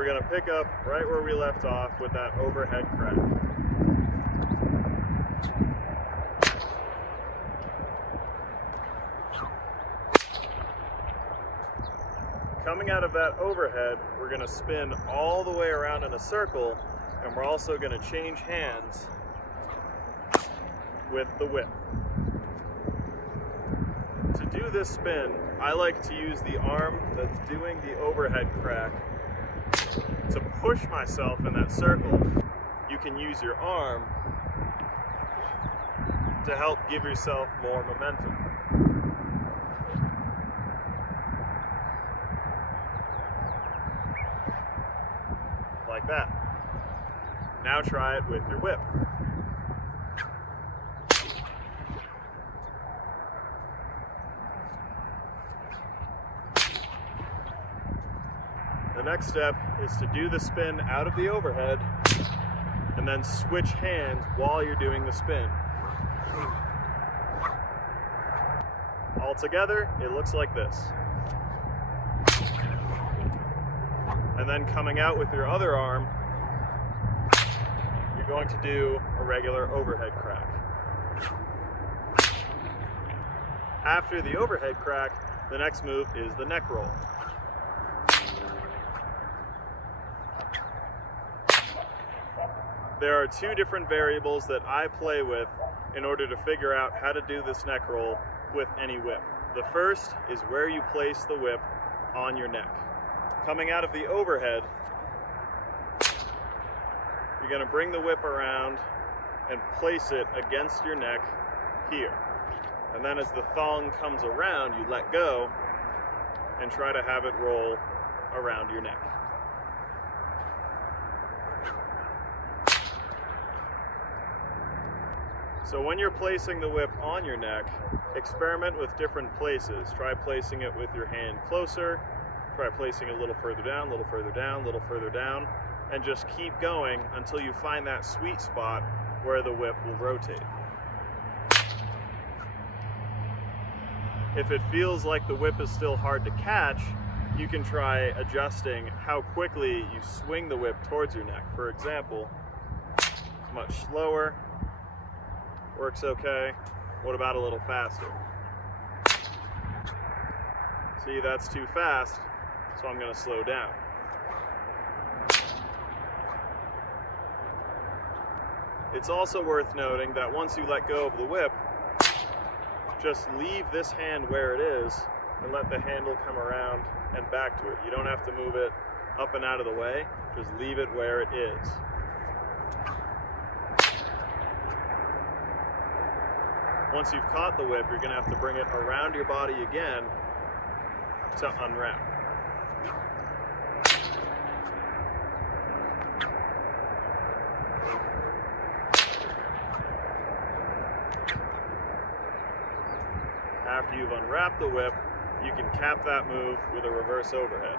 we're going to pick up right where we left off with that overhead crack. Coming out of that overhead, we're going to spin all the way around in a circle, and we're also going to change hands with the whip. To do this spin, I like to use the arm that's doing the overhead crack to push myself in that circle. You can use your arm to help give yourself more momentum. Like that. Now try it with your whip. The next step is to do the spin out of the overhead and then switch hands while you're doing the spin. All together, it looks like this. And then coming out with your other arm, you're going to do a regular overhead crack. After the overhead crack, the next move is the neck roll. There are two different variables that I play with in order to figure out how to do this neck roll with any whip. The first is where you place the whip on your neck. Coming out of the overhead, you're going to bring the whip around and place it against your neck here. And then as the thong comes around, you let go and try to have it roll around your neck. So when you're placing the whip on your neck, experiment with different places. Try placing it with your hand closer, try placing it a little further down, a little further down, a little further down, and just keep going until you find that sweet spot where the whip will rotate. If it feels like the whip is still hard to catch, you can try adjusting how quickly you swing the whip towards your neck. For example, much slower, works okay. What about a little faster? See, that's too fast, so I'm going to slow down. It's also worth noting that once you let go of the whip, just leave this hand where it is and let the handle come around and back to it. You don't have to move it up and out of the way, just leave it where it is. Once you've caught the whip, you're going to have to bring it around your body again to unwrap. After you've unwrapped the whip, you can cap that move with a reverse overhead.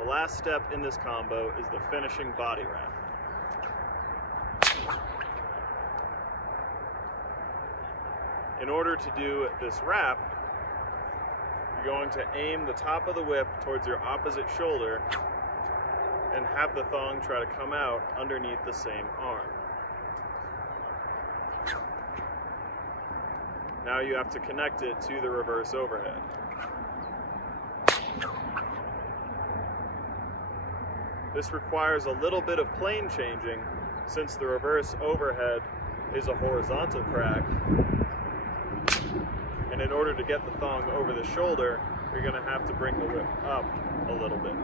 The last step in this combo is the finishing body wrap. In order to do this wrap, you're going to aim the top of the whip towards your opposite shoulder and have the thong try to come out underneath the same arm. Now you have to connect it to the reverse overhead. This requires a little bit of plane changing since the reverse overhead is a horizontal crack. And in order to get the thong over the shoulder, you're going to have to bring the whip up a little bit.